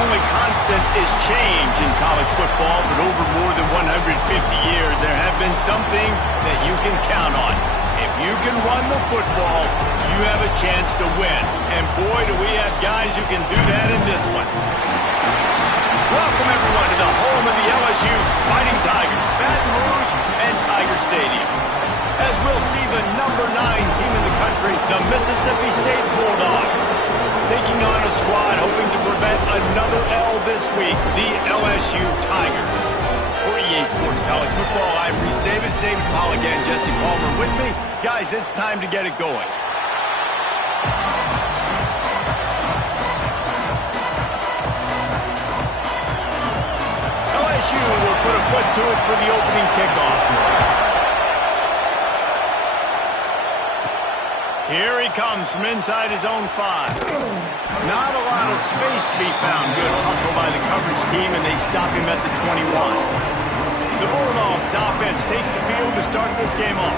only constant is change in college football, but over more than 150 years, there have been some things that you can count on. If you can run the football, you have a chance to win. And boy, do we have guys who can do that in this one. Welcome, everyone, to the home of the LSU Fighting Tigers, Baton Rouge and Tiger Stadium. As we'll see the number 9 team in the country, the Mississippi State Bulldogs, taking on a squad hoping to prevent another L this week, the LSU Tigers. For EA Sports College Football, I'm Reese Davis, David Pollock, and Jesse Palmer with me. Guys, it's time to get it going. LSU will put a foot to it for the opening kickoff. Here he comes from inside his own 5. Not a lot of space to be found. Good hustle by the coverage team, and they stop him at the 21. The Bulldogs offense takes the field to start this game off.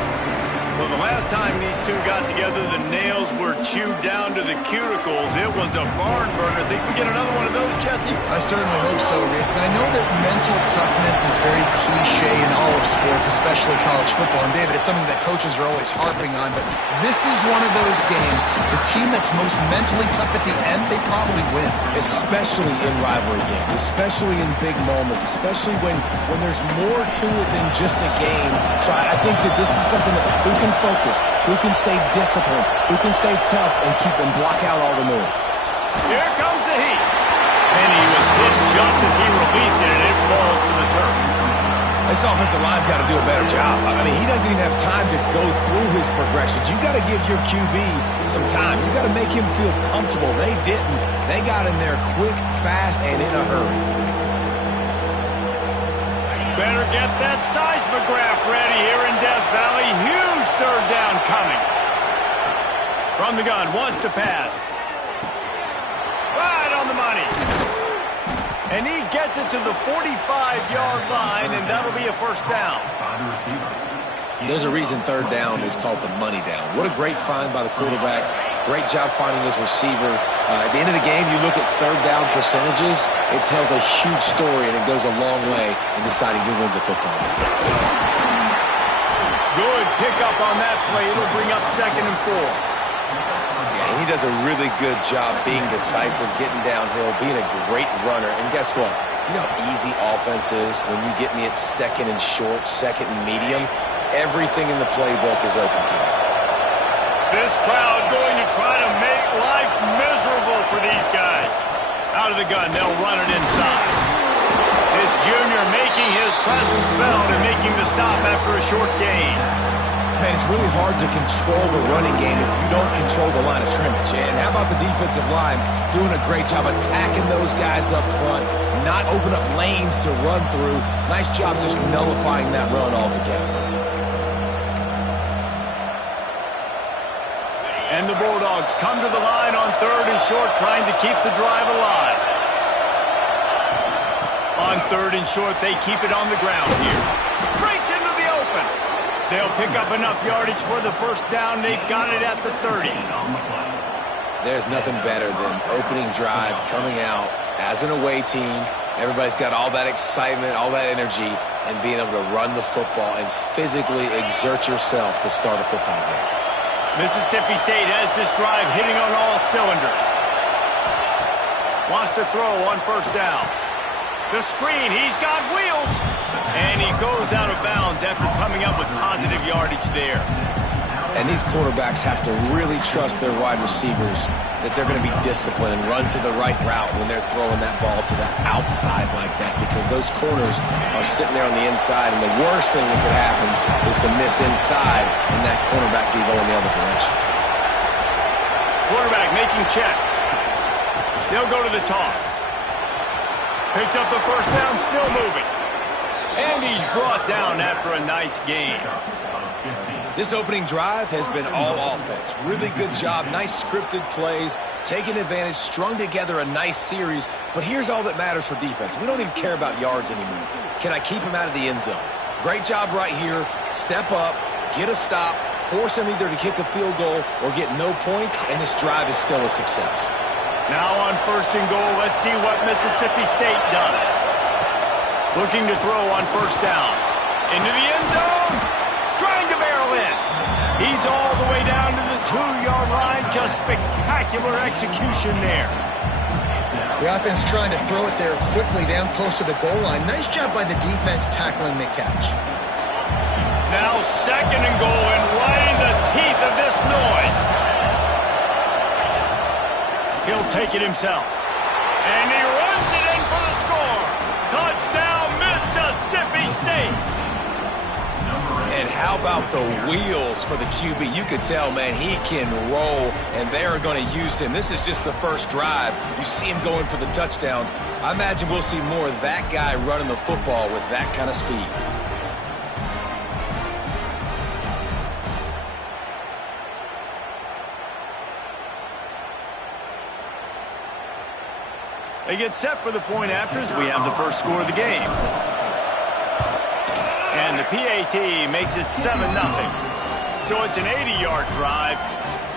So the last time these two got together, the nails were chewed down to the cuticles. It was a barn burner. Think we get another one of those, Jesse? I certainly hope so, Reese. And I know that mental toughness is very cliche in all of sports, especially college football. And David, it's something that coaches are always harping on. But this is one of those games, the team that's most mentally tough at the end, they probably win. Especially in rivalry games, especially in big moments, especially when there's more to it than just a game. So I think that this is something that who can focus, who can stay disciplined, who can stay tough and keep and block out all the noise. Here comes the heat. And he was hit just as he released it, and it falls to the turf. This offensive line's got to do a better job. I mean, he doesn't even have time to go through his progressions. You got to give your QB some time. You got to make him feel comfortable. They didn't. They got in there quick, fast, and in a hurry. Better get that seismograph ready here in Death Valley. Huge third down coming. From the gun, wants to pass. Right on the money. And he gets it to the 45-yard line, and that'll be a first down. There's a reason third down is called the money down. What a great find by the quarterback. Great job finding his receiver. At the end of the game, you look at third down percentages. It tells a huge story, and it goes a long way in deciding who wins a football game. Good pickup on that play. It'll bring up 2nd and 4. Yeah, and he does a really good job being decisive, getting downhill, being a great runner. And guess what? You know how easy offense is when you get me at 2nd and short, 2nd and medium. Everything in the playbook is open to me. This crowd going to try to make life miserable for these guys. Out of the gun, they'll run it inside. This junior making his presence felt and making the stop after a short gain. Man, it's really hard to control the running game if you don't control the line of scrimmage. And how about the defensive line doing a great job attacking those guys up front, not open up lanes to run through. Nice job just nullifying that run altogether. And the Bulldogs come to the line on 3rd and short, trying to keep the drive alive. On 3rd and short, they keep it on the ground here. Breaks into the open. They'll pick up enough yardage for the first down. They've got it at the 30. There's nothing better than opening drive, coming out as an away team. Everybody's got all that excitement, all that energy, and being able to run the football and physically exert yourself to start a football game. Mississippi State has this drive hitting on all cylinders. Wants to throw on 1st down. The screen, he's got wheels. And he goes out of bounds after coming up with positive yardage there. And these quarterbacks have to really trust their wide receivers that they're going to be disciplined and run to the right route when they're throwing that ball to the outside like that, because those corners are sitting there on the inside, and the worst thing that could happen is to miss inside and that cornerback be going the other direction. Quarterback making checks. They'll go to the toss. Picks up the first down, still moving. And he's brought down after a nice gain. This opening drive has been all offense. Really good job, nice scripted plays, taking advantage, strung together a nice series. But here's all that matters for defense. We don't even care about yards anymore. Can I keep him out of the end zone? Great job right here. Step up, get a stop, force him either to kick a field goal or get no points, and this drive is still a success. Now on 1st and goal, let's see what Mississippi State does. Looking to throw on 1st down. Into the end zone. Trying to barrel in. He's all the way down to the 2-yard line. Just spectacular execution there. The offense trying to throw it there quickly down close to the goal line. Nice job by the defense tackling the catch. Now 2nd and goal, and right in the teeth of this noise. He'll take it himself. And he runs it in for the score. Touchdown, Mississippi State. And how about the wheels for the QB? You could tell, man, he can roll, and they are going to use him. This is just the first drive. You see him going for the touchdown. I imagine we'll see more of that guy running the football with that kind of speed. They get set for the point afters. We have the first score of the game. And the PAT makes it 7-0. So it's an 80-yard drive.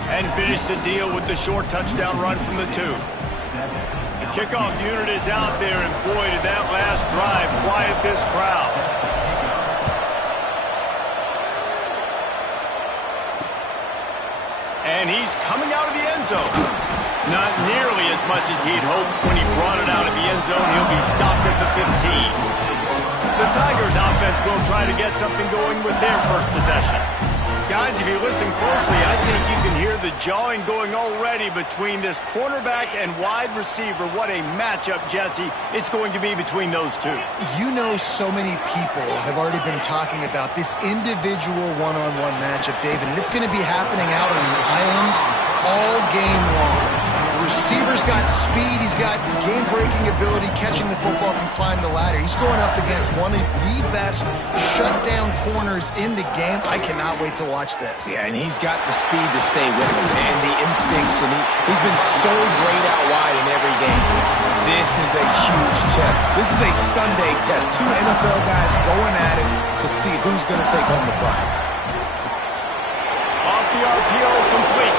And finish the deal with the short touchdown run from the 2. The kickoff unit is out there, and boy, did that last drive quiet this crowd. And he's coming out of the end zone. Not nearly as much as he'd hoped when he brought it out of the end zone. He'll be stopped at the 15. The Tigers offense will try to get something going with their first possession. Guys, if you listen closely, I think you can hear the jawing going already between this cornerback and wide receiver. What a matchup, Jesse, it's going to be between those two. You know, so many people have already been talking about this individual one-on-one matchup, David, and it's going to be happening out on the island all game long. The receiver's got speed, he's got game-breaking ability, catching the football, can climb the ladder. He's going up against one of the best shutdown corners in the game. I cannot wait to watch this. Yeah, and he's got the speed to stay with him and the instincts, and he's been so great out wide in every game. This is a huge test. This is a Sunday test. 2 NFL guys going at it to see who's going to take home the prize. Off the RPO, complete.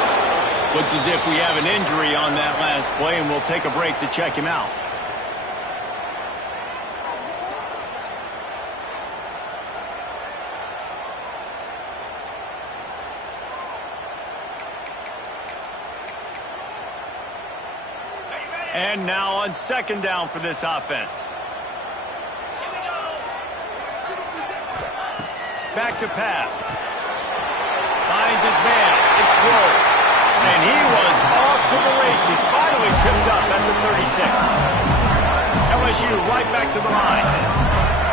Looks as if we have an injury on that last play, and we'll take a break to check him out. And now on 2nd down for this offense. Back to pass. Finds his man. It's Grove. And he was off to the races. Finally tripped up at the 36. LSU right back to the line.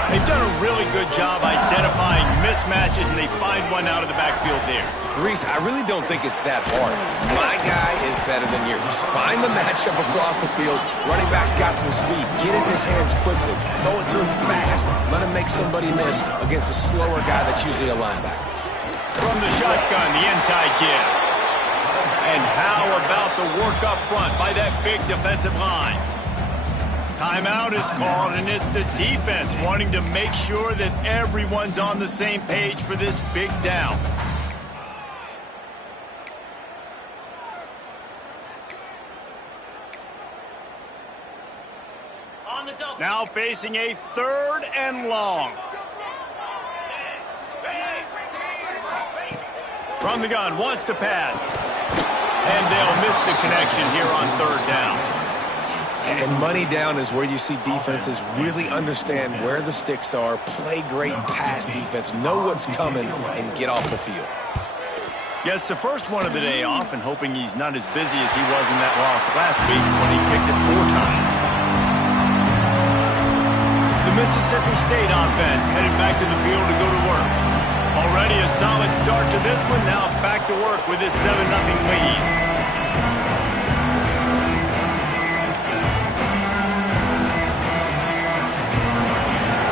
They've done a really good job identifying mismatches, and they find one out of the backfield there. Reese, I really don't think it's that hard. My guy is better than yours. Find the matchup across the field. Running back's got some speed. Get it in his hands quickly. Throw it to him fast. Let him make somebody miss against a slower guy that's usually a linebacker. From the shotgun, the inside give. And how about the work up front by that big defensive line? Timeout is called, and it's the defense wanting to make sure that everyone's on the same page for this big down. Now facing a 3rd and long. From the gun, wants to pass. And they'll miss the connection here on 3rd down. And money down is where you see defenses really understand where the sticks are, play great pass defense, know what's coming, and get off the field. Gets the first one of the day off, and hoping he's not as busy as he was in that loss last week when he kicked it 4 times. The Mississippi State offense headed back to the field to go to work. Already a solid start to this one. Now back to work with this 7-0 lead.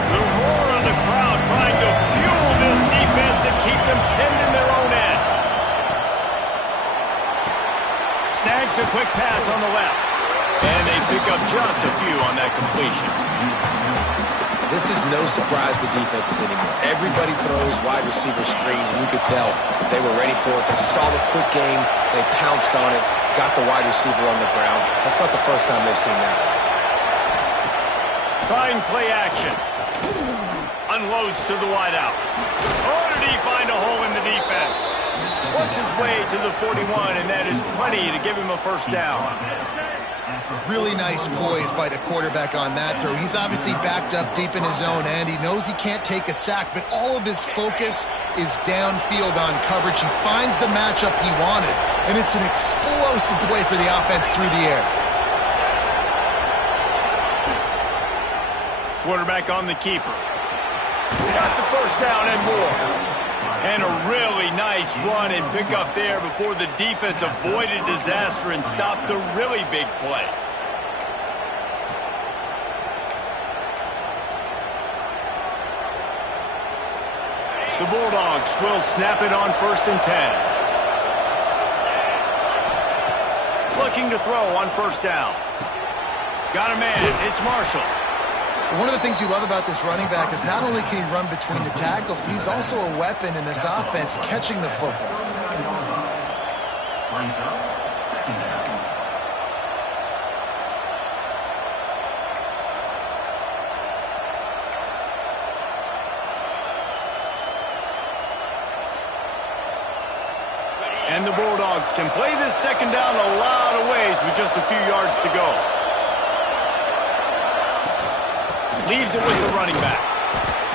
The roar of the crowd trying to fuel this defense to keep them pinned in their own end. Snags a quick pass on the left. And they pick up just a few on that completion. This is no surprise to defenses anymore. Everybody throws wide receiver screens, and you could tell they were ready for it. They saw the quick game. They pounced on it. got the wide receiver on the ground. That's not the first time they've seen that. Trying play action. Unloads to the wideout. Oh, did he find a hole in the defense? Works his way to the 41, and that is plenty to give him a first down. Really nice poise by the quarterback on that throw. He's obviously backed up deep in his own end. He knows he can't take a sack, but all of his focus is downfield on coverage. He finds the matchup he wanted, and it's an explosive play for the offense through the air. Quarterback on the keeper. Got the first down and more. And a really nice run and pickup there before the defense avoided disaster and stopped the really big play. The Bulldogs will snap it on 1st and 10. Looking to throw on 1st down. Got a man. It's Marshall. One of the things you love about this running back is not only can he run between the tackles, but he's also a weapon in this offense catching the football. And the Bulldogs can play this 2nd down a lot of ways with just a few yards to go. Leaves it with the running back.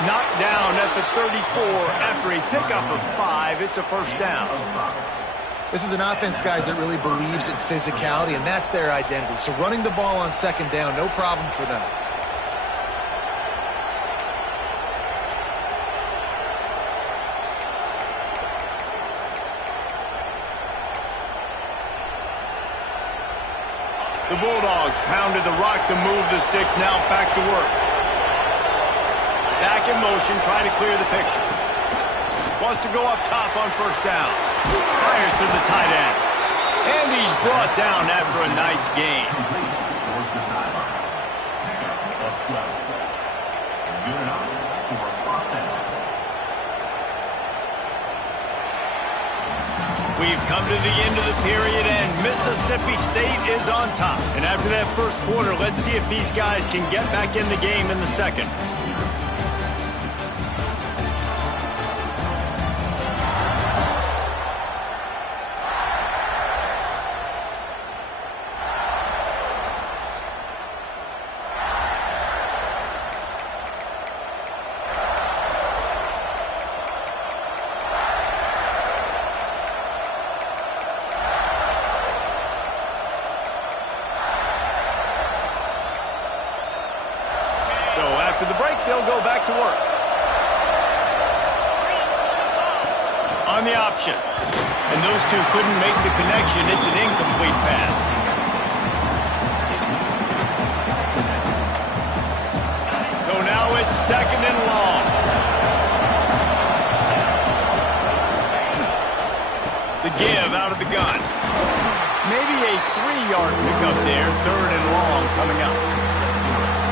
Knocked down at the 34 after a pickup of 5. It's a first down. This is an offense, guys, that really believes in physicality, and that's their identity. So running the ball on 2nd down, no problem for them. The Bulldogs pounded the rock to move the sticks, now back to work. Back in motion, trying to clear the picture. Wants to go up top on 1st down. Fires to the tight end. And he's brought down after a nice gain. We've come to the end of the period, and Mississippi State is on top. And after that 1st quarter, let's see if these guys can get back in the game in the 2nd. After the break, they'll go back to work. On the option. And those two couldn't make the connection. It's an incomplete pass. So now it's 2nd and long. The give out of the gun. Maybe a 3-yard pickup there. 3rd and long coming up.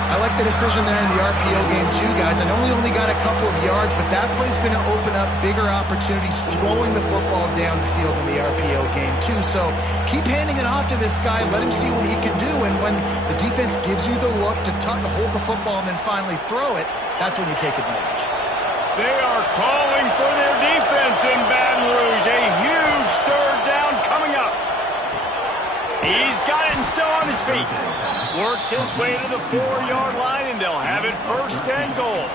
I like the decision there in the RPO game too, guys. I know he only got a couple of yards, but that play's going to open up bigger opportunities throwing the football down the field in the RPO game too. So keep handing it off to this guy. Let him see what he can do. And when the defense gives you the look to hold the football and then finally throw it, that's when you take advantage. They are calling for their defense in Baton Rouge. A huge 3rd down coming up. He's got it and still on his feet. Works his way to the 4-yard line, and they'll have it 1st and goal.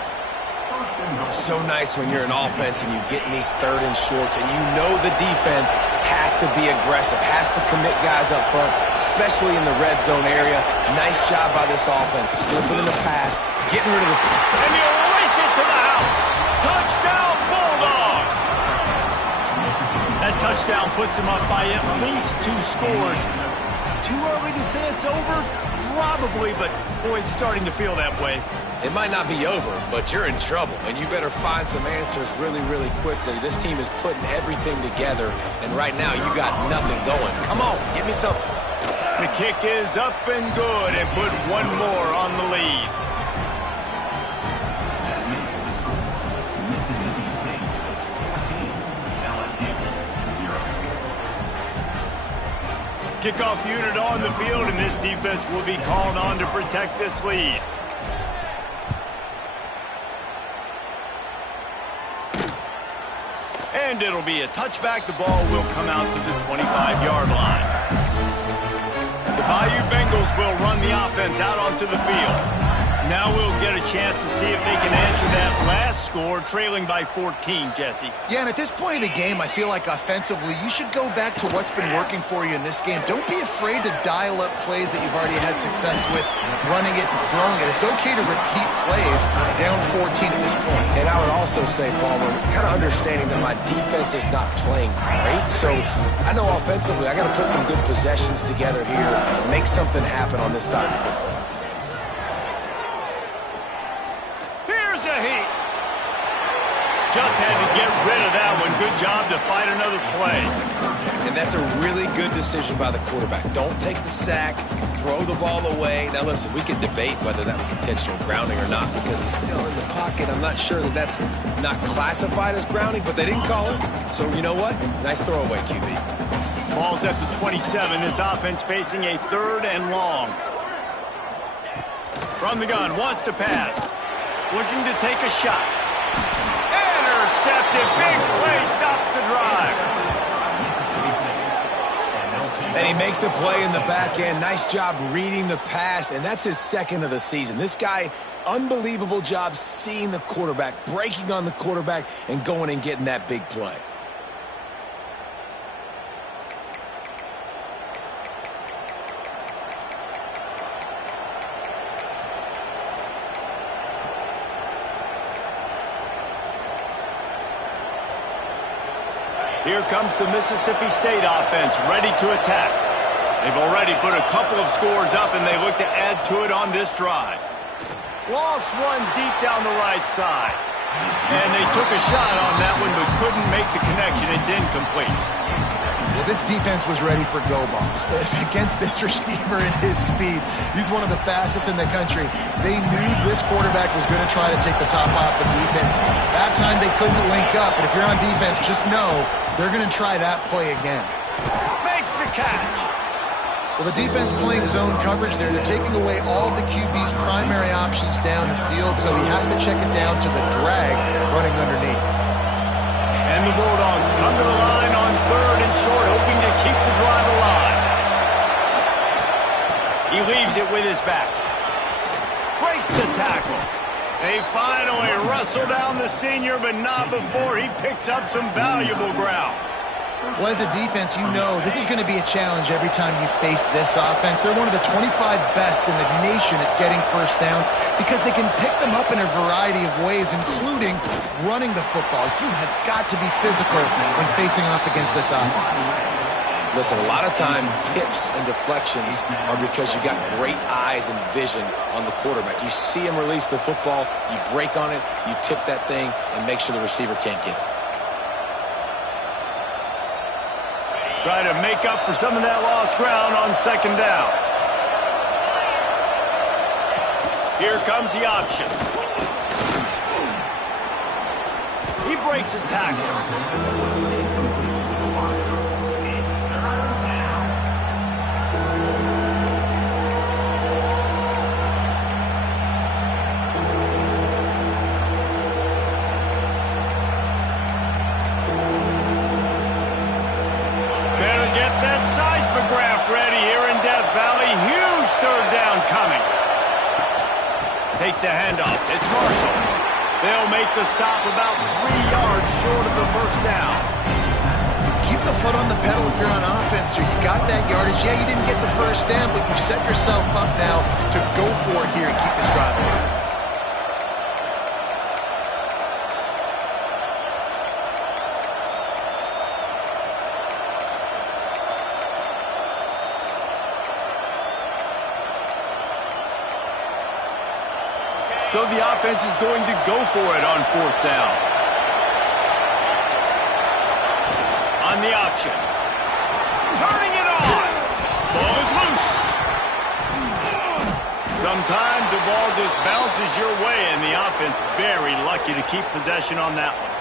So nice when you're an offense and you get in these 3rd and shorts, and you know the defense has to be aggressive, has to commit guys up front, especially in the red zone area. Nice job by this offense, slipping in the pass, getting rid of the... And you race it to the house. Touchdown, Bulldogs! That touchdown puts them up by at least 2 scores. Too early to say it's over? Probably, but boy, it's starting to feel that way. It might not be over, but you're in trouble, and you better find some answers really, really quickly. This team is putting everything together, and right now you got nothing going. Come on, give me something. The kick is up and good, and put one more on the lead. Mississippi State 14, LSU 0. 2 Kickoff unit on the field, and this defense will be called on to protect this lead. And it'll be a touchback. The ball will come out to the 25-yard line. The Bayou Bengals will run the offense out onto the field. Now we'll get a chance to see if they can answer that last score, trailing by 14, Jesse. Yeah, and at this point of the game, I feel like offensively, you should go back to what's been working for you in this game. Don't be afraid to dial up plays that you've already had success with, running it and throwing it. It's okay to repeat plays down 14 at this point. And I would also say, Palmer, kind of understanding that my defense is not playing great. So I know offensively, I got to put some good possessions together here, make something happen on this side of the football. Just had to get rid of that one. Good job to fight another play. And that's a really good decision by the quarterback. Don't take the sack, throw the ball away. Now, listen, we can debate whether that was intentional grounding or not because he's still in the pocket. I'm not sure that that's not classified as grounding, but they didn't call it. So, you know what? Nice throwaway, QB. Ball's at the 27. This offense facing a 3rd and long. From the gun, wants to pass. Looking to take a shot. Intercepted. Big play stops the drive. And he makes a play in the back end. Nice job reading the pass, and that's his 2nd of the season. This guy, unbelievable job seeing the quarterback, breaking on the quarterback, and going and getting that big play. Here comes the Mississippi State offense, ready to attack. They've already put a couple of scores up, and they look to add to it on this drive. Lost one deep down the right side. And they took a shot on that one, but couldn't make the connection. It's incomplete. Well, this defense was ready for go balls. Against this receiver and his speed, he's one of the fastest in the country. They knew this quarterback was going to try to take the top off the defense. That time they couldn't link up, but if you're on defense, just know they're going to try that play again. Makes the catch. Well, the defense playing zone coverage there. They're taking away all of the QB's primary options down the field, so he has to check it down to the drag running underneath. And the Bulldogs come to the line on 3rd and short, hoping to keep the drive alive. He leaves it with his back. Breaks the tackle. They finally wrestle down the senior, but not before he picks up some valuable ground. Well, as a defense, you know this is going to be a challenge every time you face this offense. They're one of the 25 best in the nation at getting first downs because they can pick them up in a variety of ways, including running the football. You have got to be physical when facing off against this offense. Listen, a lot of time, tips and deflections are because you got great eyes and vision on the quarterback. You see him release the football, you break on it, you tip that thing, and make sure the receiver can't get it. Try to make up for some of that lost ground on 2nd down. Here comes the option. He breaks a tackle. Ready here in Death Valley. Huge 3rd down coming. Takes the handoff. It's Marshall. They'll make the stop about 3 yards short of the 1st down. Keep the foot on the pedal if you're on offense, or you got that yardage. Yeah, you didn't get the 1st down, but you set yourself up now to go for it here and keep this drive alive. So the offense is going to go for it on 4th down. On the option. Turning it on. Ball is loose. Sometimes the ball just bounces your way, and the offense very lucky to keep possession on that one.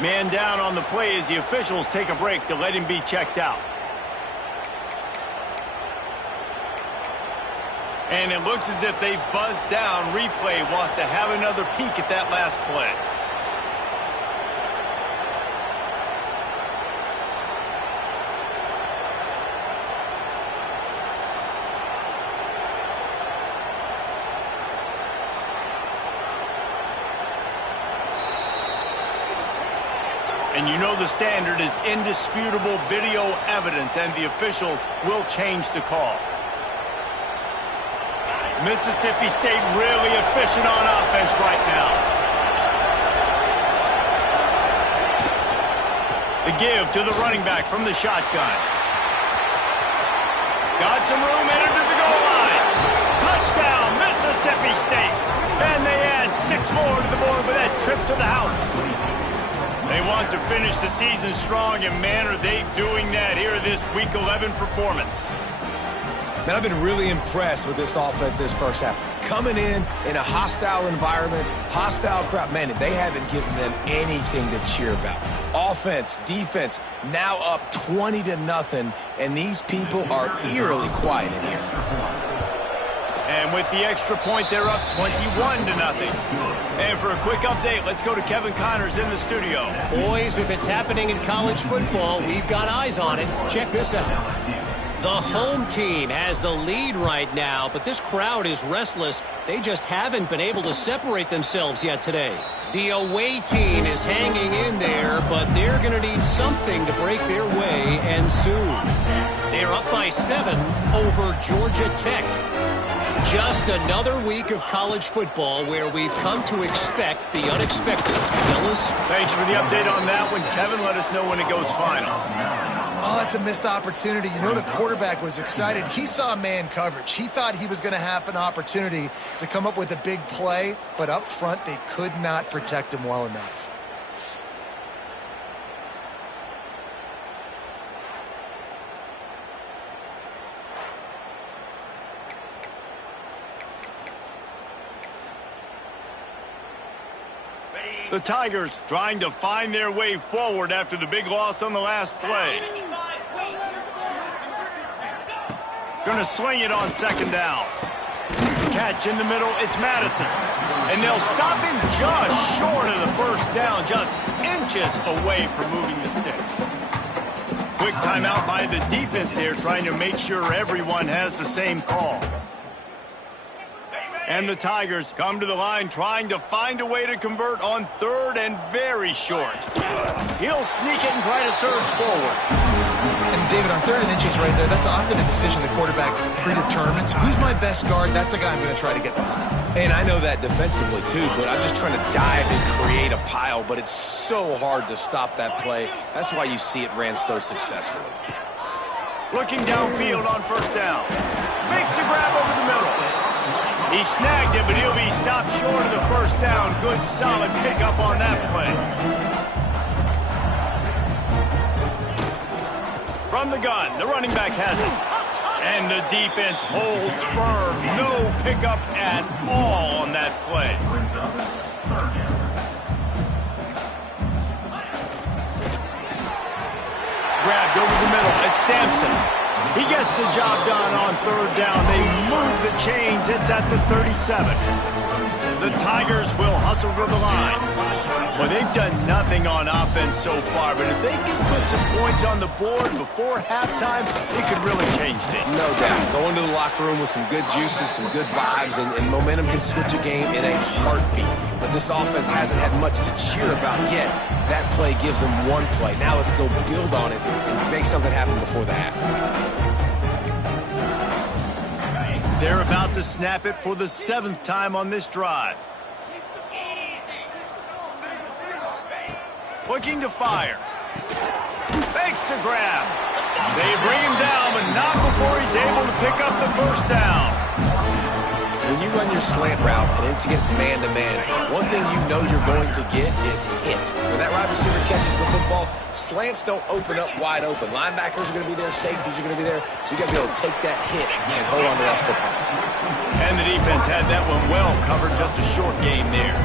Man down on the play as the officials take a break to let him be checked out. And it looks as if they've buzzed down. Replay wants to have another peek at that last play. And you know the standard is indisputable video evidence, and the officials will change the call. Mississippi State really efficient on offense right now. The give to the running back from the shotgun. Got some room, entered to the goal line. Touchdown, Mississippi State. And they add 6 more to the board with that trip to the house. They want to finish the season strong, and man, are they doing that here this Week 11 performance. Man, I've been really impressed with this offense this first half. Coming in a hostile environment, hostile crowd, man, they haven't given them anything to cheer about. Offense, defense, now up 20-0, and these people are eerily quiet in here. And with the extra point, they're up 21-0. And for a quick update, let's go to Kevin Connors in the studio. Boys, if it's happening in college football, we've got eyes on it. Check this out. The home team has the lead right now, but this crowd is restless. They just haven't been able to separate themselves yet today. The away team is hanging in there, but they're going to need something to break their way, and soon. They're up by 7 over Georgia Tech. Just another week of college football where we've come to expect the unexpected. Ellis? Thanks for the update on that one, Kevin. Let us know when it goes final. Oh, that's a missed opportunity. You know, the quarterback was excited. He saw man coverage. He thought he was going to have an opportunity to come up with a big play, but up front, they could not protect him well enough. The Tigers trying to find their way forward after the big loss on the last play. Going to sling it on 2nd down. Catch in the middle, it's Madison. And they'll stop him just short of the 1st down, just inches away from moving the sticks. Quick timeout by the defense there, trying to make sure everyone has the same call. And the Tigers come to the line trying to find a way to convert on 3rd and very short. He'll sneak it and try to surge forward. And David, on 3rd and inches right there, that's often a decision the quarterback predetermines. Who's my best guard? That's the guy I'm going to try to get behind. And I know that defensively too, but I'm just trying to dive and create a pile, but it's so hard to stop that play. That's why you see it ran so successfully. Looking downfield on 1st down. Makes the grab over the middle. He snagged it, but he'll be stopped short of the 1st down. Good, solid pickup on that play. From the gun, the running back has it. And the defense holds firm. No pickup at all on that play. Grabbed over the middle. It's Sampson. He gets the job done on 3rd down. They move the chains. It's at the 37. The Tigers will hustle to the line. Well, they've done nothing on offense so far, but if they can put some points on the board before halftime, it could really change things. No doubt. Go into the locker room with some good juices, some good vibes, and momentum can switch a game in a heartbeat. But this offense hasn't had much to cheer about yet. That play gives them one play. Now let's go build on it and make something happen before the half. They're about to snap it for the 7th time on this drive. Looking to fire. Fakes to grab. They bring him down, but not before he's able to pick up the 1st down. When you run your slant route and it's against man-to-man, one thing you know you're going to get is hit. When that wide receiver catches the football, slants don't open up wide open. Linebackers are going to be there, safeties are going to be there, so you got to be able to take that hit and hold on to that football. And the defense had that one well covered, just a short game there.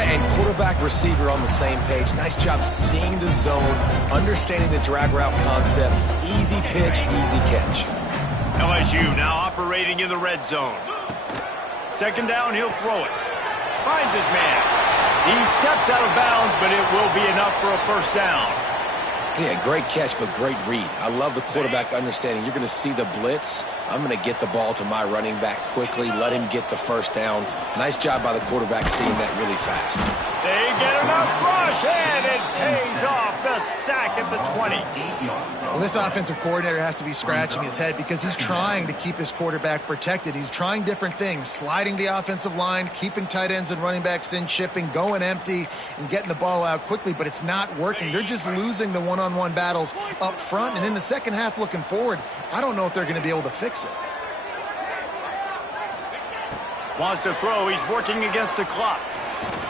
And quarterback receiver on the same page. Nice job seeing the zone, understanding the drag route concept. Easy pitch, easy catch. LSU now operating in the red zone. Second down, he'll throw it. Finds his man. He steps out of bounds, but it will be enough for a first down. Yeah, great catch, but great read. I love the quarterback understanding. You're going to see the blitz. I'm going to get the ball to my running back quickly, let him get the first down. Nice job by the quarterback seeing that really fast. They get enough rush, and it pays off. The sack at the 20. Well, this offensive coordinator has to be scratching his head because he's trying to keep his quarterback protected. He's trying different things, sliding the offensive line, keeping tight ends and running backs in, chipping, going empty, and getting the ball out quickly, but it's not working. They're just losing the one-on-one battles up front, and in the second half looking forward, I don't know if they're going to be able to fix it. Wants to throw. He's working against the clock.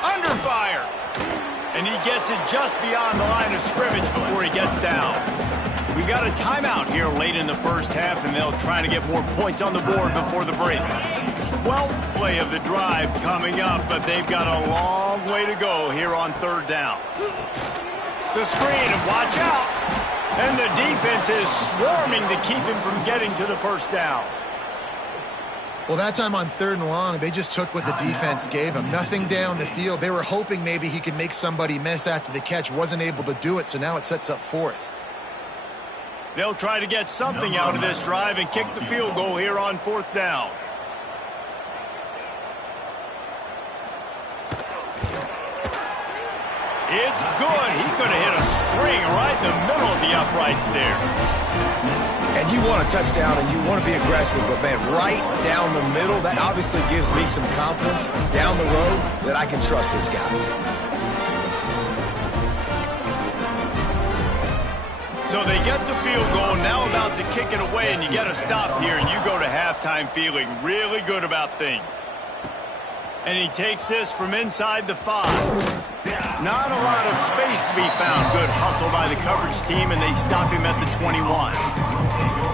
Under fire. And he gets it just beyond the line of scrimmage before he gets down. We got a timeout here late in the first half, and they'll try to get more points on the board before the break. 12th play of the drive coming up, but they've got a long way to go here on third down. The screen, and watch out. And the defense is swarming to keep him from getting to the first down. Well, that time on third and long, they just took what the defense gave him. Nothing down the field. They were hoping maybe he could make somebody miss after the catch. Wasn't able to do it, so now it sets up fourth. They'll try to get something out of this drive and kick the field goal here on fourth down. It's good. He could have hit a string right in the middle of the uprights there. And you want a touchdown and you want to be aggressive, but, man, right down the middle, that obviously gives me some confidence down the road that I can trust this guy. So they get the field goal, now about to kick it away, and you get a stop here, and you go to halftime feeling really good about things. And he takes this from inside the 5. Not a lot of space to be found. Good hustle by the coverage team, and they stop him at the 21.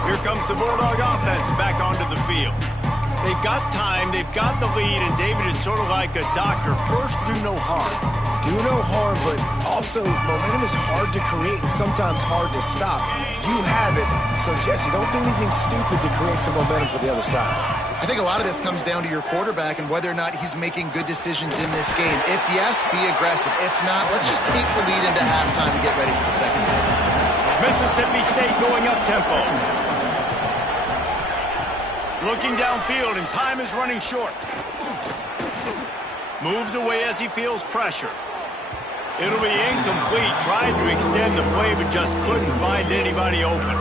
Here comes the Bulldog offense back onto the field. They've got time, they've got the lead, and David is sort of like a doctor. First, do no harm. Do no harm, but also momentum is hard to create and sometimes hard to stop. You have it, so Jesse, don't do anything stupid to create some momentum for the other side. I think a lot of this comes down to your quarterback and whether or not he's making good decisions in this game. If yes, be aggressive. If not, let's just take the lead into halftime and get ready for the second half. Mississippi State going up-tempo. Looking downfield, and time is running short. Moves away as he feels pressure. It'll be incomplete. Tried to extend the play, but just couldn't find anybody open.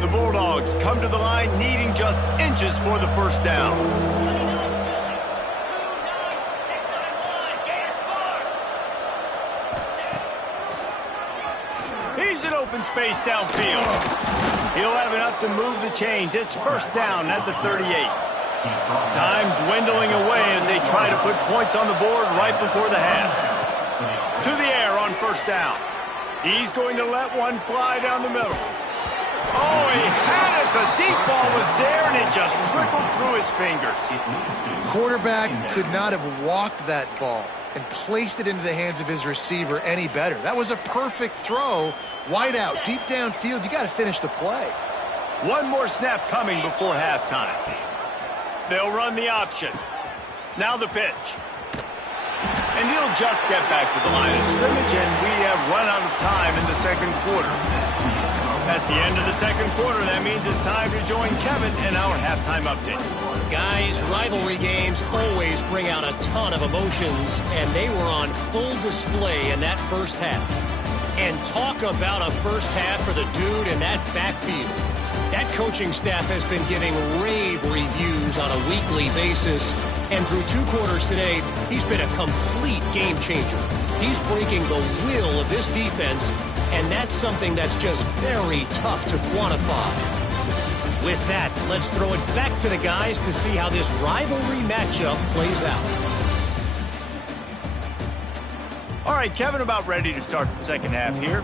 The Bulldogs come to the line needing just inches for the first down. He's in open space downfield. He'll have enough to move the chains. It's first down at the 38. Time dwindling away as they try to put points on the board right before the half. To the air on first down. He's going to let one fly down the middle. Oh, he had it. The deep ball was there, and it just trickled through his fingers. Quarterback could not have walked that ball and placed it into the hands of his receiver any better. That was a perfect throw. Wide out, deep downfield. You got to finish the play. One more snap coming before halftime. They'll run the option. Now the pitch. And he'll just get back to the line of scrimmage, and we have run out of time in the second quarter. That's the end of the second quarter. That means it's time to join Kevin in our halftime update. Guys, rivalry games always bring out a ton of emotions, and they were on full display in that first half. And talk about a first half for the dude in that backfield. That coaching staff has been giving rave reviews on a weekly basis, and through 2 quarters today, he's been a complete game changer. He's breaking the will of this defense, and that's something that's just very tough to quantify. With that, let's throw it back to the guys to see how this rivalry matchup plays out. All right, Kevin, about ready to start the second half here.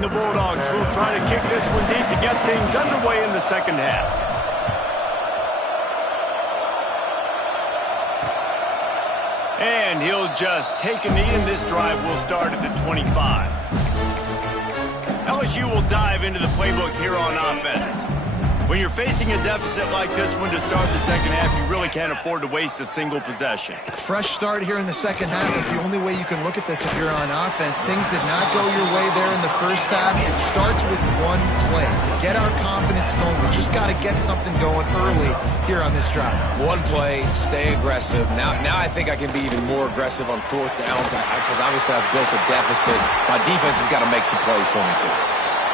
And the Bulldogs will try to kick this one deep to get things underway in the second half. And he'll just take a knee, and this drive will start at the 25. LSU will dive into the playbook here on offense. When you're facing a deficit like this one to start the second half, you really can't afford to waste a single possession. Fresh start here in the second half is the only way you can look at this if you're on offense. Things did not go your way there in the first half. It starts with one play. To get our confidence going, we just got to get something going early here on this drive. One play, stay aggressive. Now I think I can be even more aggressive on fourth downs because obviously I've built a deficit. My defense has got to make some plays for me too.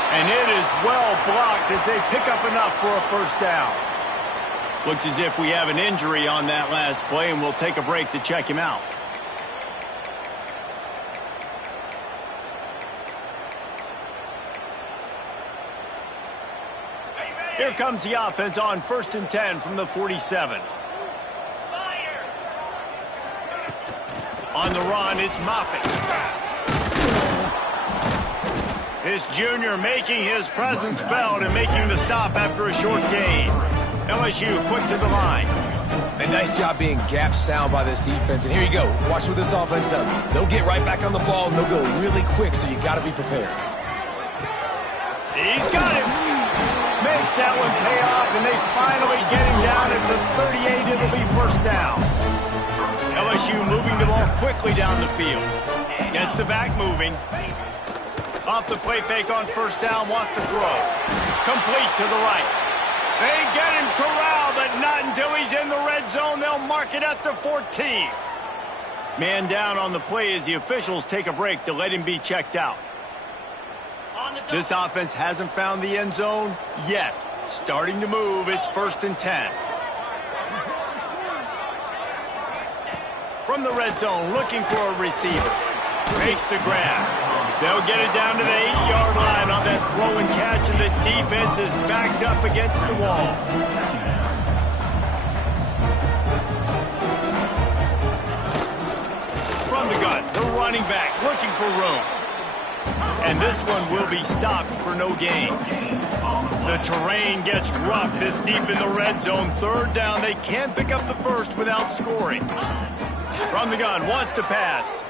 And it is well blocked as they pick up enough for a first down. Looks as if we have an injury on that last play, and we'll take a break to check him out. Here comes the offense on 1st and 10 from the 47. On the run, it's Moffitt. This junior making his presence felt and making the stop after a short gain. LSU quick to the line. A nice job being gap sound by this defense. And here you go. Watch what this offense does. They'll get right back on the ball, and they'll go really quick, so you got to be prepared. He's got him. Makes that one pay off, and they finally get him down at the 38. It'll be first down. LSU moving the ball quickly down the field. Gets the back moving. Off the play fake on first down, wants to throw. Complete to the right. They get him corralled, but not until he's in the red zone. They'll mark it at the 14. Man down on the play as the officials take a break to let him be checked out. This offense hasn't found the end zone yet. Starting to move, it's 1st and 10. From the red zone, looking for a receiver. Makes the grab. They'll get it down to the 8-yard line on that throw and catch, and the defense is backed up against the wall. From the gun, the running back looking for room. And this one will be stopped for no gain. The terrain gets rough this deep in the red zone. 3rd down, they can't pick up the first without scoring. From the gun, wants to pass.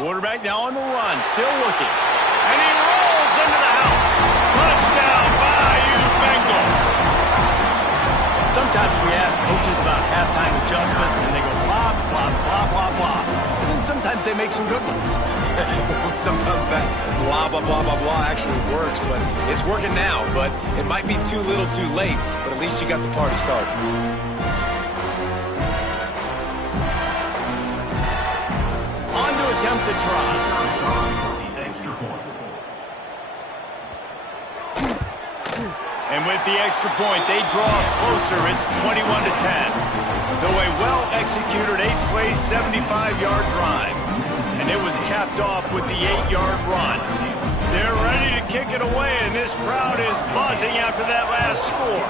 Quarterback now on the run, still looking. And he rolls into the house. Touchdown, Bayou Bengals. Sometimes we ask coaches about halftime adjustments, and they go blah, blah, blah, blah, blah. And then sometimes they make some good ones. Sometimes that blah, blah, blah, blah, blah actually works, but it's working now. But it might be too little too late, but at least you got the party started. Attempt to try. And with the extra point, they draw closer. It's 21-10. So a well-executed 8-play, 75-yard drive. And it was capped off with the 8-yard run. They're ready to kick it away, and this crowd is buzzing after that last score.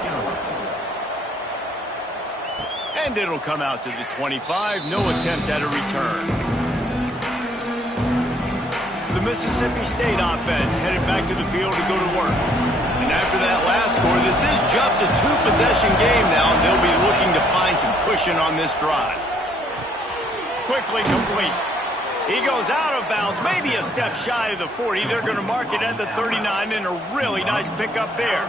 And it'll come out to the 25. No attempt at a return. The Mississippi State offense headed back to the field to go to work. And after that last score, this is just a 2-possession game now, and they'll be looking to find some cushion on this drive. Quickly complete. He goes out of bounds, maybe a step shy of the 40. They're going to mark it at the 39, and a really nice pickup there.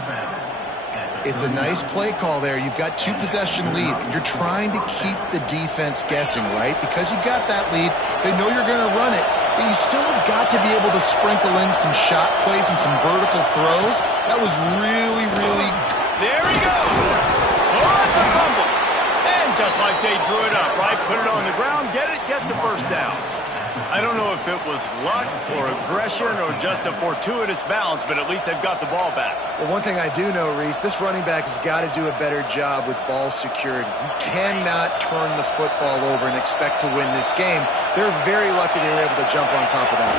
It's a nice play call there. You've got 2-possession lead. You're trying to keep the defense guessing, right? Because you've got that lead, they know you're going to run it. But you still have got to be able to sprinkle in some shot plays and some vertical throws. That was really, really... There he goes! Oh, it's a fumble! And just like they drew it up, right? Put it on the ground, get the first down. I don't know if it was luck or aggression or just a fortuitous bounce, but at least they've got the ball back. Well, one thing I do know, Reese, this running back has got to do a better job with ball security. You cannot turn the football over and expect to win this game. They're very lucky they were able to jump on top of that.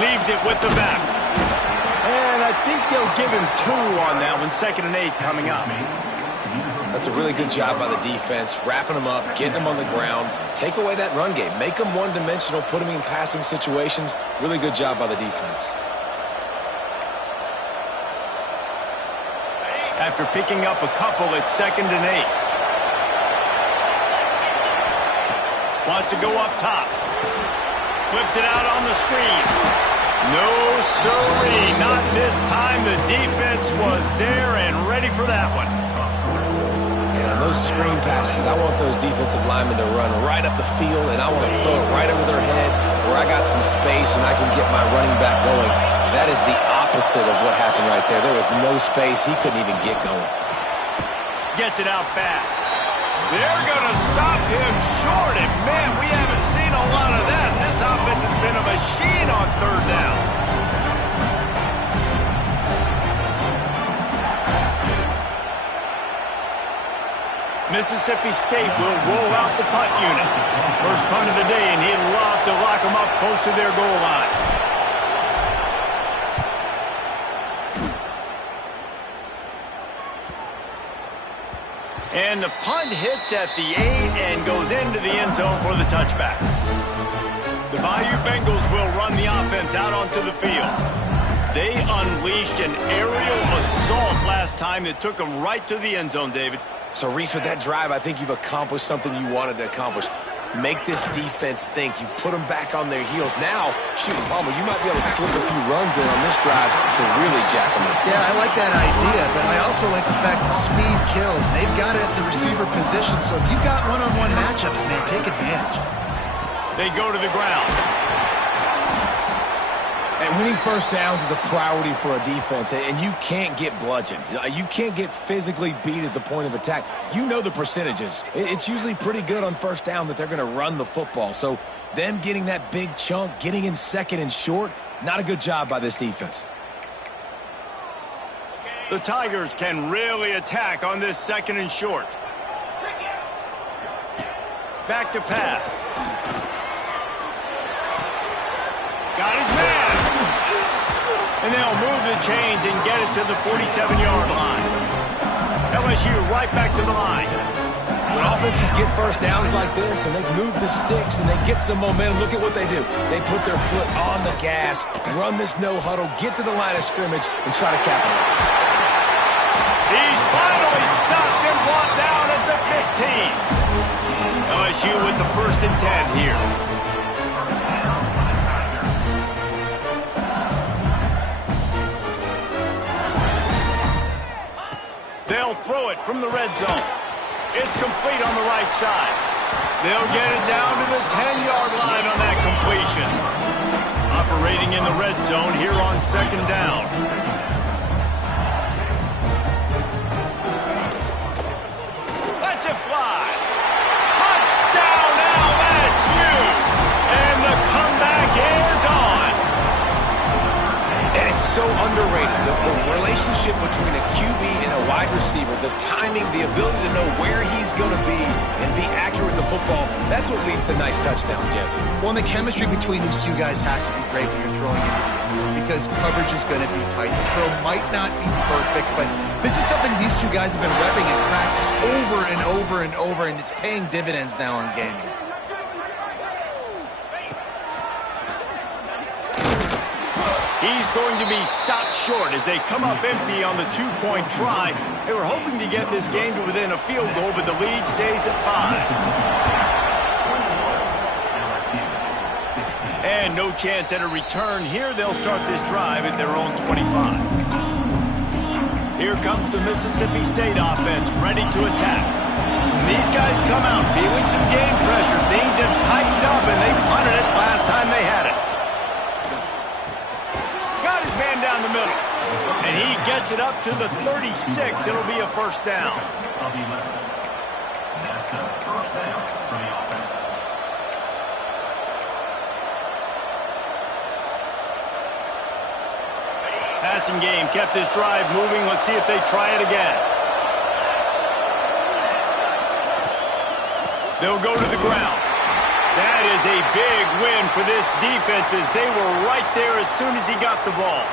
Leaves it with the back. And I think they'll give him 2 on that one. 2nd and 8 coming up. That's a really good job by the defense, wrapping them up, getting them on the ground. Take away that run game. Make them one-dimensional, put them in passing situations. Really good job by the defense. after picking up a couple at 2nd and 8. Wants to go up top. Flips it out on the screen. No, sirree, not this time. The defense was there and ready for that one. And on those screen passes, I want those defensive linemen to run right up the field, and I want to throw it right over their head where I got some space and I can get my running back going. That is the opposite of what happened right there. There was no space. He couldn't even get going. Gets it out fast. They're going to stop him short, and man, we haven't seen a lot of that. This offense has been a machine on 3rd down. Mississippi State will roll out the punt unit. First punt of the day, and he'd love to lock them up close to their goal line. And the punt hits at the 8 and goes into the end zone for the touchback. The Bayou Bengals will run the offense out onto the field. They unleashed an aerial assault last time that took them right to the end zone, David. So, Reese, with that drive, I think you've accomplished something you wanted to accomplish. Make this defense think. You've put them back on their heels. Now, shoot, Palmer, you might be able to slip a few runs in on this drive to really jack them up. Yeah, I like that idea, but I also like the fact that speed kills. They've got it at the receiver position, so if you got one-on-one matchups, man, take advantage. They go to the ground. And winning first downs is a priority for a defense, and you can't get bludgeoned. You can't get physically beat at the point of attack. You know the percentages. It's usually pretty good on first down that they're going to run the football. So them getting that big chunk, getting in 2nd and short, not a good job by this defense. The Tigers can really attack on this 2nd and short. Back to pass. Got his man. And they'll move the chains and get it to the 47-yard line. LSU right back to the line. When offenses get first downs like this and they move the sticks and they get some momentum, look at what they do. They put their foot on the gas, run this no huddle, get to the line of scrimmage, and try to capitalize. He's finally stopped and brought down at the 15. LSU with the 1st and 10 here. They'll throw it from the red zone. It's complete on the right side. They'll get it down to the 10-yard line on that completion. Operating in the red zone here on 2nd down. Lets it fly. Touchdown LSU! And the comeback is on. And it's so underrated. The relationship between a QB and a wide receiver, the timing, the ability to know where he's going to be and be accurate with the football, that's what leads to nice touchdowns, Jesse. Well, and the chemistry between these two guys has to be great when you're throwing into the end zone because coverage is going to be tight. The throw might not be perfect, but this is something these two guys have been repping in practice over and over and over, and it's paying dividends now on game day. He's going to be stopped short as they come up empty on the 2-point try. They were hoping to get this game to within a field goal, but the lead stays at 5. And no chance at a return here. They'll start this drive at their own 25. Here comes the Mississippi State offense, ready to attack. And these guys come out feeling some game pressure. Things have tightened up, and they punted it last time they had it. Man down the middle, and he gets it up to the 36. It'll be a 1st down. Passing game kept this drive moving. Let's see if they try it again. They'll go to the ground. That is a big win for this defense as they were right there as soon as he got the ball.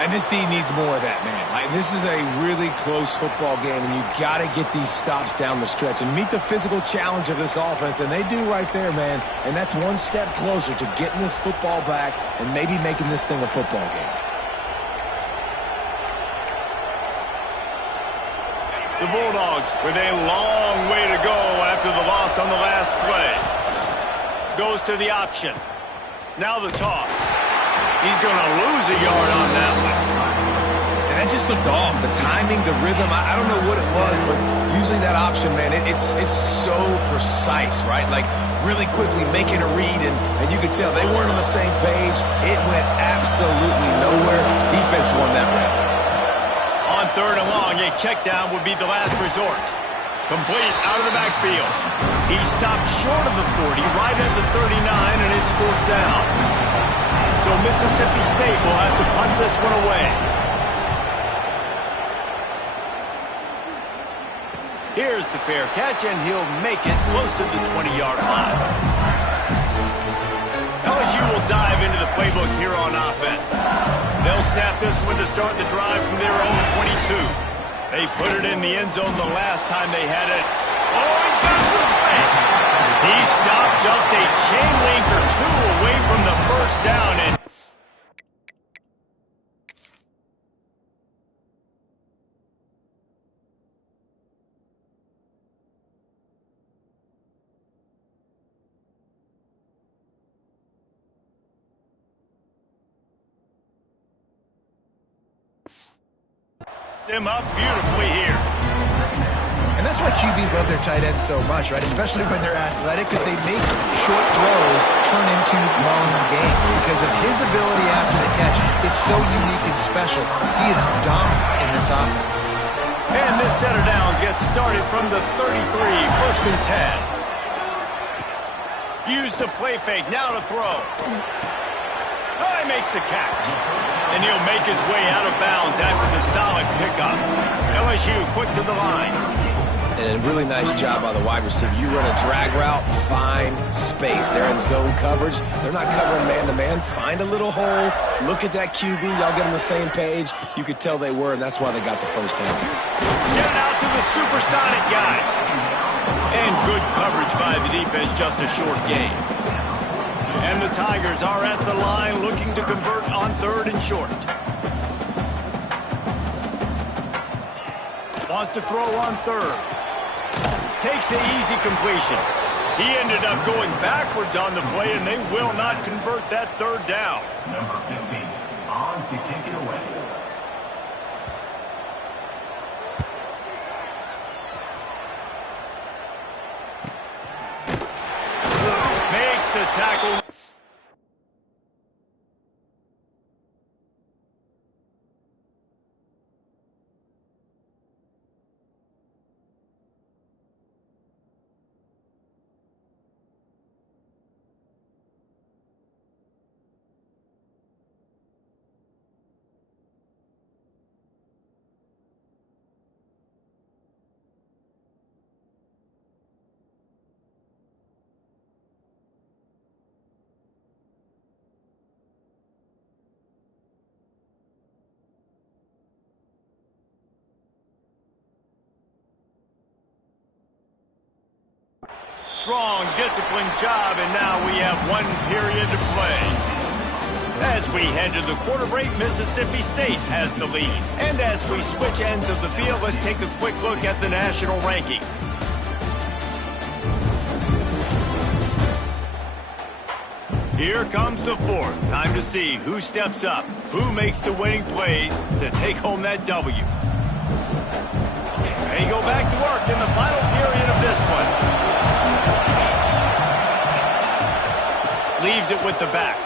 And this team needs more of that, man. This is a really close football game, and you got to get these stops down the stretch and meet the physical challenge of this offense, and they do right there, man. And that's one step closer to getting this football back and maybe making this thing a football game. The Bulldogs with a long way to go after the loss on the last play. Goes to the option. Now the toss. He's going to lose a yard on that one. And that just looked off. The timing, the rhythm, I don't know what it was, but usually that option, man, it's so precise, right? Like really quickly making a read, and you could tell they weren't on the same page. It went absolutely nowhere. Defense won that round. On 3rd and long, a check down would be the last resort. Complete out of the backfield. He stopped short of the 40, right at the 39, and it's 4th down. So Mississippi State will have to punt this one away. Here's the fair catch, and he'll make it close to the 20-yard line. LSU will dive into the playbook here on offense. They'll snap this one to start the drive from their own 22. They put it in the end zone the last time they had it. Oh, he's got some space. He stopped just a chain link or two away from the first down, and them up beautifully here. And that's why QBs love their tight ends so much, right? Especially when they're athletic, because they make short throws turn into long gains. Because of his ability after the catch, it's so unique and special. He is dominant in this offense. And this set of downs gets started from the 33, 1st and 10. Use the play fake, now to throw. He makes a catch. And he'll make his way out of bounds after the solid pickup. LSU quick to the line. And a really nice job by the wide receiver. You run a drag route, find space. They're in zone coverage. They're not covering man-to-man. Find a little hole. Look at that QB. Y'all get on the same page. You could tell they were, and that's why they got the first down. Get it out to the supersonic guy. And good coverage by the defense, just a short gain. And the Tigers are at the line looking to convert on 3rd and short. Wants to throw on 3rd. Takes the easy completion. He ended up going backwards on the play, and they will not convert that 3rd down. Number 15, on to kick it away. Makes the tackle. Strong, disciplined job, and now we have 1 period to play. As we head to the quarter break, Mississippi State has the lead. And as we switch ends of the field, let's take a quick look at the national rankings. Here comes the 4th. Time to see who steps up, who makes the winning plays to take home that W. They go back to work in the final period of this one. Leaves it with the back.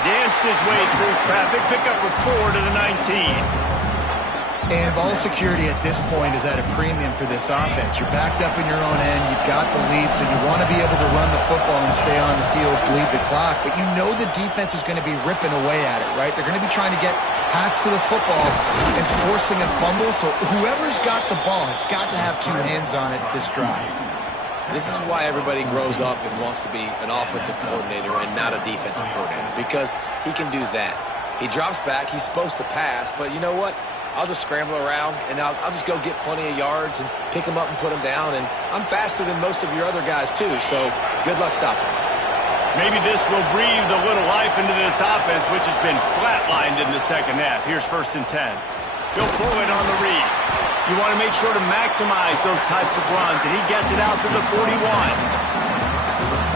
Danced his way through traffic. Pick up a 4 to the 19. And ball security at this point is at a premium for this offense. You're backed up in your own end. You've got the lead, so you want to be able to run the football and stay on the field, bleed the clock. But you know the defense is going to be ripping away at it, right? They're going to be trying to get hats to the football and forcing a fumble. So whoever's got the ball has got to have 2 hands on it this drive. This is why everybody grows up and wants to be an offensive coordinator and not a defensive coordinator, because he can do that. He drops back. He's supposed to pass, but you know what? I'll just scramble around, and I'll just go get plenty of yards and pick them up and put them down, and I'm faster than most of your other guys, too, so good luck stopping him. Maybe this will breathe a little life into this offense, which has been flatlined in the second half. Here's 1st and 10. He'll pull it on the read. You want to make sure to maximize those types of runs, and he gets it out to the 41.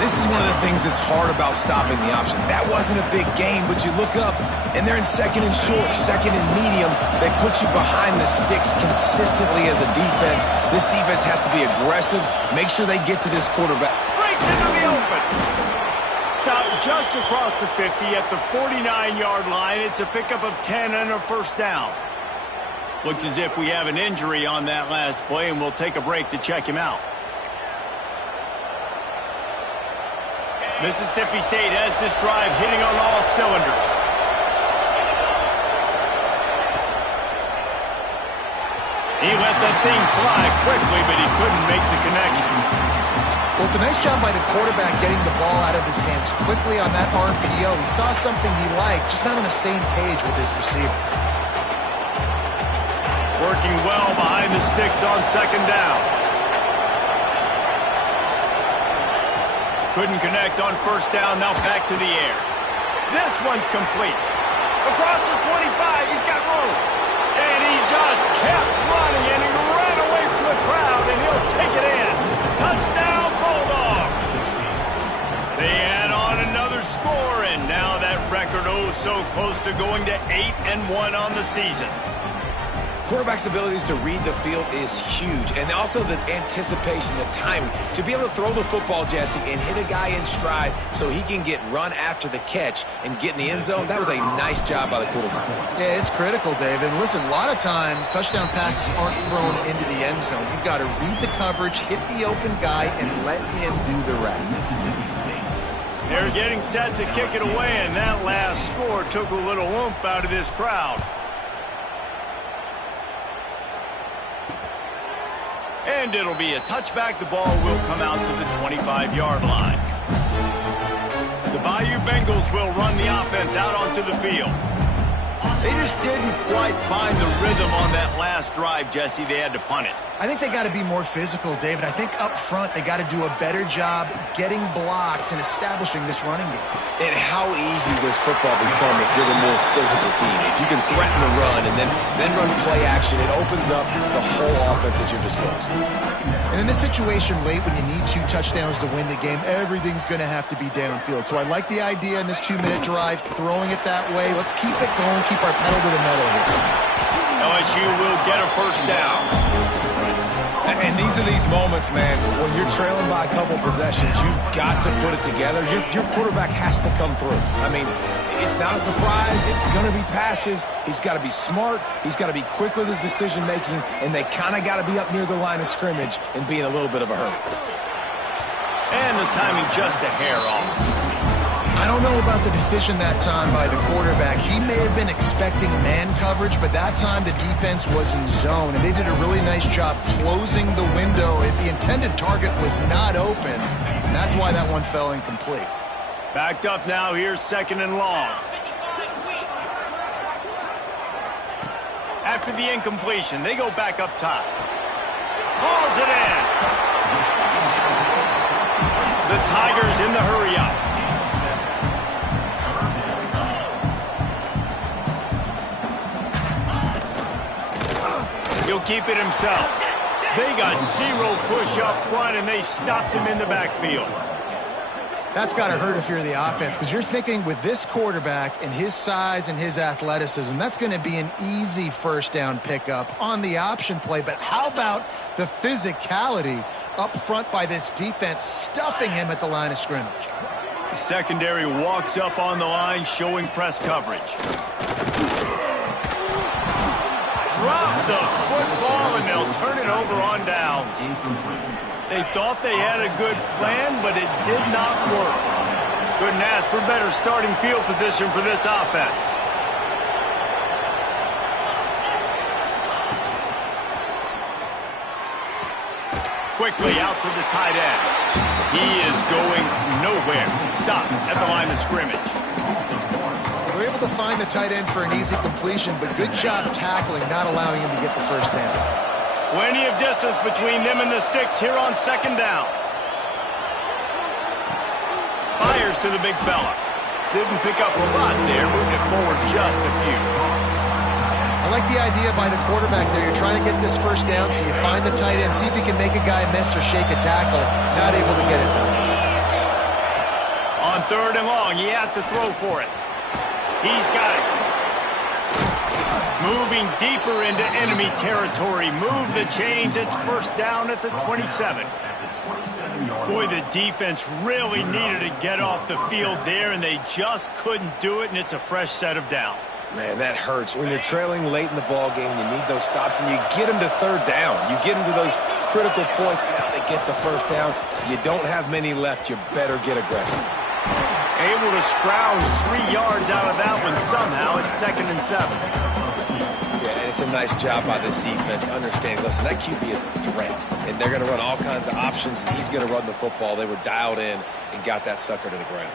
This is one of the things that's hard about stopping the option. That wasn't a big gain, but you look up, and they're in second and short, second and medium. They put you behind the sticks consistently as a defense. This defense has to be aggressive. Make sure they get to this quarterback. Breaks into the open. Stop just across the 50 at the 49-yard line. It's a pickup of 10 and a first down. Looks as if we have an injury on that last play, and we'll take a break to check him out. Mississippi State has this drive hitting on all cylinders. He let that thing fly quickly, but he couldn't make the connection. Well, it's a nice job by the quarterback getting the ball out of his hands quickly on that RPO. He saw something he liked, just not on the same page with his receiver. Working well behind the sticks on second down. Couldn't connect on first down, now back to the air. This one's complete. Across the 25, he's got room. And he just kept running, and he ran away from the crowd, and he'll take it in. Touchdown, Bulldogs. They add on another score, and now that record so close to going to 8-1 on the season. Quarterback's abilities to read the field is huge, and also the anticipation, the timing. To be able to throw the football, Jesse, and hit a guy in stride so he can get run after the catch and get in the end zone, that was a nice job by the quarterback. Yeah, it's critical, David. And listen, a lot of times touchdown passes aren't thrown into the end zone. You've got to read the coverage, hit the open guy, and let him do the rest. They're getting set to kick it away, and that last score took a little oomph out of this crowd. And it'll be a touchback. The ball will come out to the 25-yard line. The Bayou Bengals will run the offense out onto the field. They just didn't quite find the rhythm on that last drive, Jesse. They had to punt it. I think they got to be more physical, David. I think up front they got to do a better job getting blocks and establishing this running game. And how easy does football become if you're the more physical team? If you can threaten the run and then run play action, it opens up the whole offense at your disposal. And in this situation late when you need 2 touchdowns to win the game, everything's going to have to be downfield. So I like the idea in this 2-minute drive, throwing it that way. Let's keep it going, keep our pedal to the metal here. LSU will get a first down. And these are these moments, man, when you're trailing by a couple possessions, you've got to put it together. Your quarterback has to come through. I mean, it's not a surprise. It's going to be passes. He's got to be smart. He's got to be quick with his decision-making, and they kind of got to be up near the line of scrimmage and be in a little bit of a hurry. And the timing just a hair off. I don't know about the decision that time by the quarterback. He may have been expecting man coverage, but that time the defense was in zone, and they did a really nice job closing the window. The intended target was not open, and that's why that one fell incomplete. Backed up now, here's second and long. After the incompletion, they go back up top. Hauls it in. The Tigers in the hurry-up. He'll keep it himself. They got 0 push up front, and they stopped him in the backfield. That's got to hurt if you're the offense, because you're thinking with this quarterback and his size and his athleticism, that's going to be an easy first down pickup on the option play. But how about the physicality up front by this defense, stuffing him at the line of scrimmage? The secondary walks up on the line, showing press coverage. Drop the football, and they'll turn it over on downs. They thought they had a good plan, but it did not work. Couldn't ask for better starting field position for this offense. Quickly out to the tight end. He is going nowhere. Stop at the line of scrimmage. They're able to find the tight end for an easy completion, but good job tackling, not allowing him to get the first down. Plenty of distance between them and the sticks here on second down. Fires to the big fella. Didn't pick up a lot there, moving it forward just a few. I like the idea by the quarterback there. You're trying to get this first down, so you find the tight end, see if he can make a guy miss or shake a tackle. Not able to get it done. On 3rd and long, he has to throw for it. He's got it. Moving deeper into enemy territory. Move the chains. It's first down at the 27. Boy, the defense really needed to get off the field there, and they just couldn't do it, and it's a fresh set of downs. Man, that hurts. When you're trailing late in the ball game, you need those stops, and you get them to 3rd down. You get them to those critical points. Now they get the first down. You don't have many left. You better get aggressive. Able to scrounge 3 yards out of that one somehow. It's 2nd and 7. Yeah, and it's a nice job by this defense. Understand, listen, that QB is a threat, and they're going to run all kinds of options, and he's going to run the football. They were dialed in and got that sucker to the ground.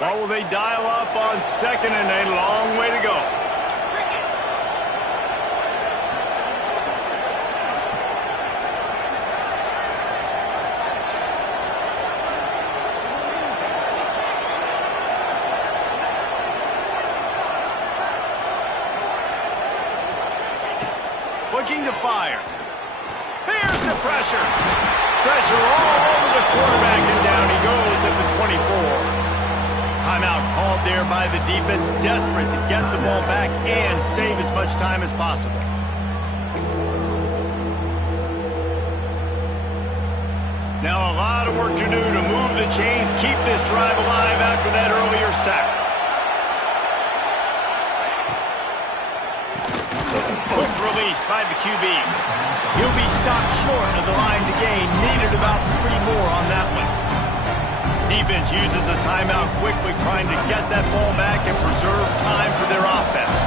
Well, will they dial up on 2nd and a long way to go? Looking to fire. Here's the pressure. Pressure all over the quarterback, and down he goes at the 24. Timeout called there by the defense, desperate to get the ball back and save as much time as possible. Now a lot of work to do to move the chains, keep this drive alive after that earlier sack. Quick release by the QB. He'll be stopped short of the line to gain. Needed about 3 more on that one. Defense uses a timeout quickly, trying to get that ball back and preserve time for their offense.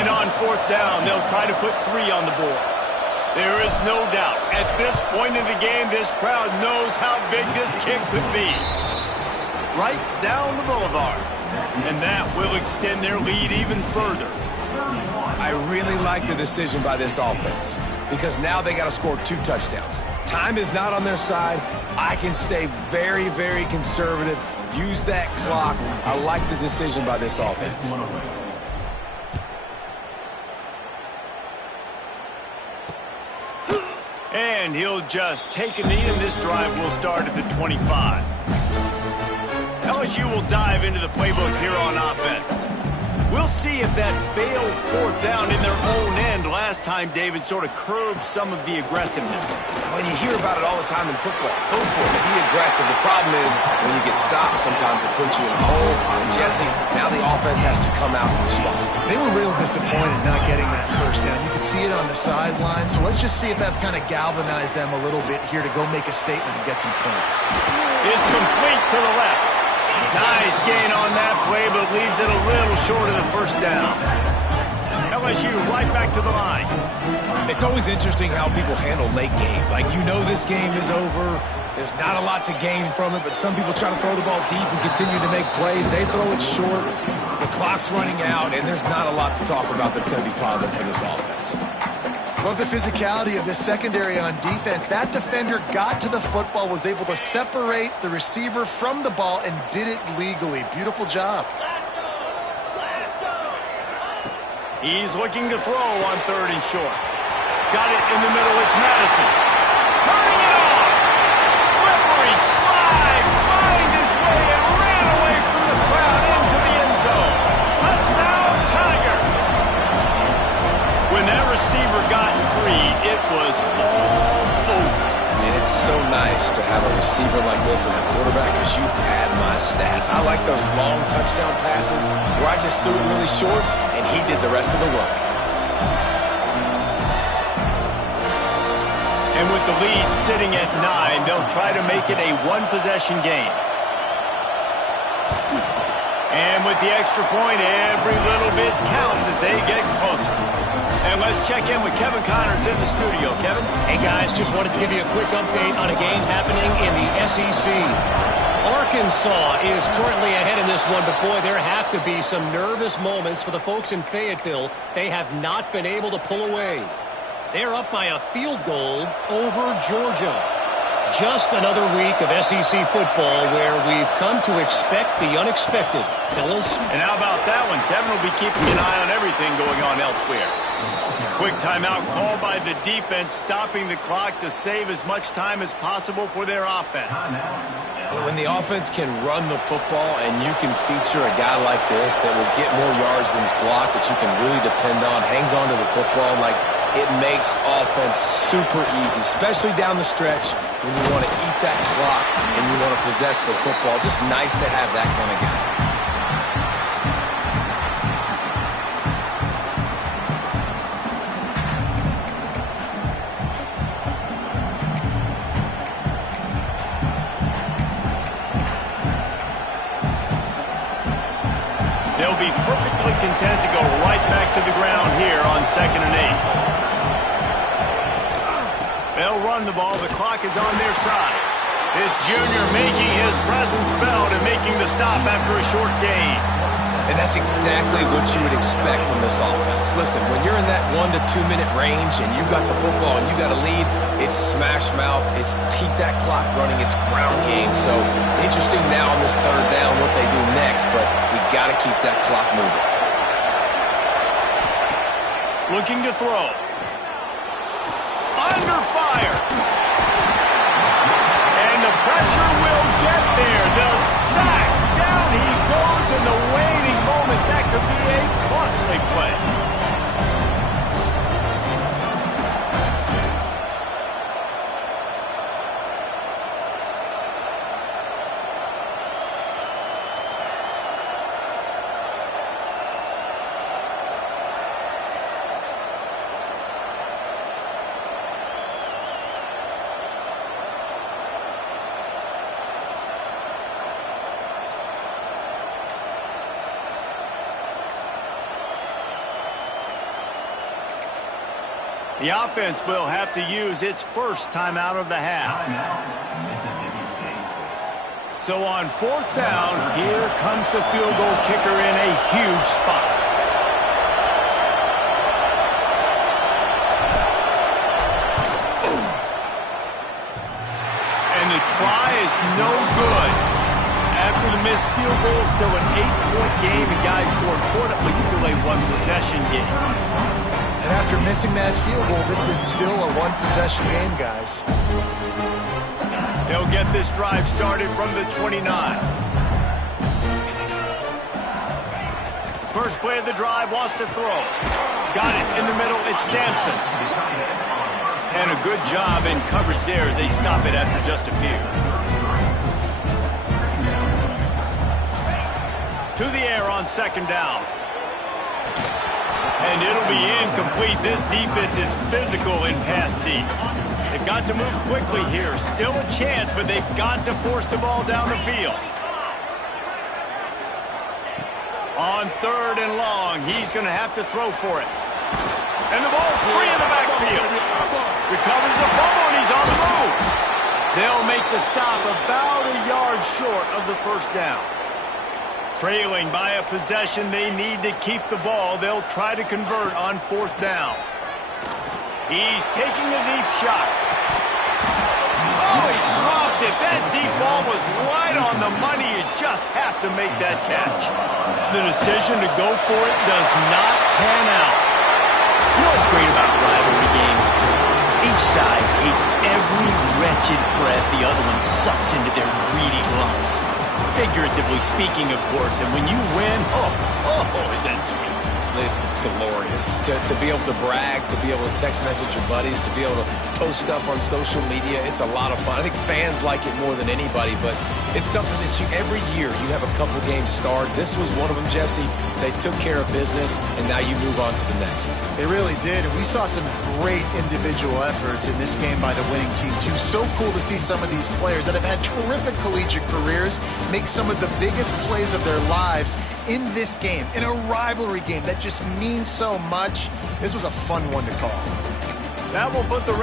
And on 4th down, they'll try to put 3 on the board. There is no doubt, at this point in the game, this crowd knows how big this kick could be. Right down the boulevard. And that will extend their lead even further. I really like the decision by this offense because now they got to score 2 touchdowns. Time is not on their side. I can stay very, very conservative. Use that clock. I like the decision by this offense. And he'll just take a knee, and this drive will start at the 25. LSU will dive into the playbook here on offense. We'll see if that failed 4th down in their own end last time, David, sort of curbed some of the aggressiveness. Well, you hear about it all the time in football. Go for it. Be aggressive. The problem is when you get stopped, sometimes it puts you in a hole. And, Jesse, now the offense has to come out and respond. They were real disappointed not getting that first down. You could see it on the sideline. So let's just see if that's kind of galvanized them a little bit here to go make a statement and get some points. It's complete to the left. Nice gain on that play, but leaves it a little short of the first down. LSU right back to the line. It's always interesting how people handle late game. Like, you know this game is over. There's not a lot to gain from it, but some people try to throw the ball deep and continue to make plays. They throw it short. The clock's running out, and there's not a lot to talk about that's going to be positive for this offense. Love the physicality of this secondary on defense. That defender got to the football, was able to separate the receiver from the ball, and did it legally. Beautiful job. He's looking to throw on 3rd and short. Got it in the middle. It's Madison. Turning it on. Slippery slide. Find his way and ran away from the crowd into the end zone. Touchdown, Tigers. When that receiver got free, it was all over. And it's so nice to have a receiver like this as a quarterback because you pad my stats. I like those long touchdown passes where I just threw it really short and he did the rest of the work. And with the lead sitting at 9, they'll try to make it a 1-possession game. And with the extra point, every little bit counts as they get closer. And let's check in with Kevin Connors in the studio. Kevin? Hey, guys, just wanted to give you a quick update on a game happening in the SEC. Arkansas is currently ahead in this one, but boy, there have to be some nervous moments for the folks in Fayetteville. They have not been able to pull away. They're up by a field goal over Georgia. Just another week of SEC football where we've come to expect the unexpected, fellas. And how about that one? Kevin will be keeping an eye on everything going on elsewhere. Quick timeout called by the defense, stopping the clock to save as much time as possible for their offense. When the offense can run the football and you can feature a guy like this that will get more yards than his block, that you can really depend on, hangs on to the football, like it makes offense super easy, especially down the stretch when you want to eat that clock and you want to possess the football. Just nice to have that kind of guy. They'll be perfectly content to go right back to the ground here on 2nd and 8. They'll run the ball. The clock is on their side. This junior making his presence felt and making the stop after a short gain. And that's exactly what you would expect from this offense. Listen, when you're in that 1 to 2 minute range and you got the football and you got a lead, it's smash mouth, it's keep that clock running, it's ground game. So interesting now on this 3rd down what they do next, but we got to keep that clock moving. Looking to throw. Under fire. And the pressure will get there. The sack. Down he goes in the waning moments. That could be a costly play. The offense will have to use its first timeout of the half. So on 4th down, here comes the field goal kicker in a huge spot. And the try is no good. After the missed field goal, still an 8-point game, and guys, more importantly, still a 1-possession game. And after missing that field goal, this is still a 1-possession game, guys. They'll get this drive started from the 29. First play of the drive, wants to throw. Got it in the middle, it's Sampson. And a good job in coverage there as they stop it after just a few. To the air on 2nd down. And it'll be incomplete. This defense is physical in pass deep. They've got to move quickly here. Still a chance, but they've got to force the ball down the field. On 3rd and long, he's going to have to throw for it. And the ball's free in the backfield. Recovers the fumble, and he's on the move. They'll make the stop about a yard short of the 1st down. Trailing by a possession, they need to keep the ball. They'll try to convert on 4th down. He's taking a deep shot. Oh, he dropped it. That deep ball was right on the money. You just have to make that catch. The decision to go for it does not pan out. You know what's great about rivalry games? Each side hates every wretched breath the other one sucks into their greedy lungs. Figuratively speaking, of course, and when you win, oh, is that sweet. It's glorious. To be able to brag, to be able to text message your buddies, to be able to post stuff on social media, it's a lot of fun. I think fans like it more than anybody, but it's something that every year you have a couple games start. This was one of them, Jesse. They took care of business, and now you move on to the next. They really did, and we saw some great individual efforts in this game by the winning team, too. So cool to see some of these players that have had terrific collegiate careers make some of the biggest plays of their lives in this game, in a rivalry game that just means so much. This was a fun one to call. That will put the